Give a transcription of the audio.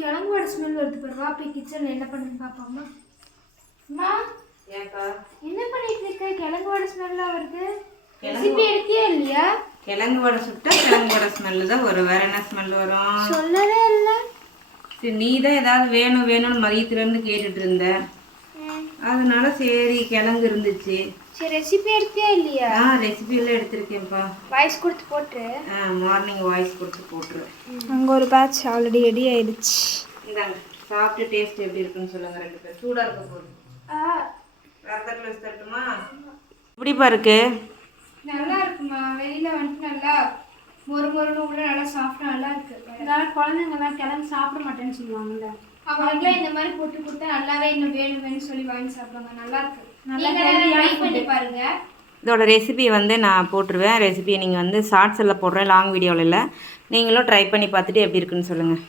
கிழங்கு வடை ஸ்மெல் வருது பாருவா. போய் கிச்சன்ல என்ன பண்ணுன்னு பாப்பாமா. அம்மா ஏக்கா என்ன பண்ணிட்டு இருக்க? கிழங்கு வடை ஸ்மெல்லா வருது. ரெசிபி எடுத்தியா இல்லையா? கிழங்கு வடை சுட்டா கிழங்கு வடை ஸ்மெல்லு தான் வரும். வேற என்ன ஸ்மெல் வரும்? சொல்லவே இல்லை. சரி நீ தான் ஏதாவது வேணும் வேணும்னு மதியத்துலேருந்து கேட்டுட்டு இருந்த, அதனால சரி கிழங்கு இருந்துச்சு. சரி ரெசிபி எடுத்தியா இல்லையா? ரெசிபியெல்லாம் எடுத்திருக்கேன்ப்பா. வாய்ஸ் கொடுத்து போட்டு மார்னிங் வாய்ஸ் கொடுத்து போட்டுரு. அங்கே ஒரு பேட்ச் ஆல்ரெடி ரெடி ஆயிடுச்சு. இந்தாங்க சாப்பிட்டு டேஸ்ட் எப்படி இருக்குன்னு சொல்லுங்க. 2 பேர் சூடாக இருக்க போகுது. ரத்தத்தில் வச்சு தட்டுமா? எப்படிப்பா இருக்கு? நல்லா இருக்குமா. வெளியில வந்துட்டு நல்லா மொறு மொறுன்னு உள்ள நல்லா சாப்பிட்டா நல்லா இருக்கு. அதனால குழந்தைங்கலாம் கிழங்கு சாப்பிட மாட்டேன்னு சொல்லுவாங்கல்ல, அவங்களுக்குலாம் இந்த மாதிரி போட்டு கொடுத்தா நல்லாவே இன்னும் வேணும் வேணும்னு சொல்லி வாங்கி சாப்பிடுவாங்க. நல்லா இருக்கு. ட்ரை பண்ணி பாருங்க. இதோட ரெசிபி வந்து நான் போட்டுருவேன். ரெசிபியை நீங்கள் வந்து ஷார்ட்ஸில் போடுறேன், லாங் வீடியோவில் இல்லை. நீங்களும் ட்ரை பண்ணி பார்த்துட்டு எப்படி இருக்குன்னு சொல்லுங்கள்.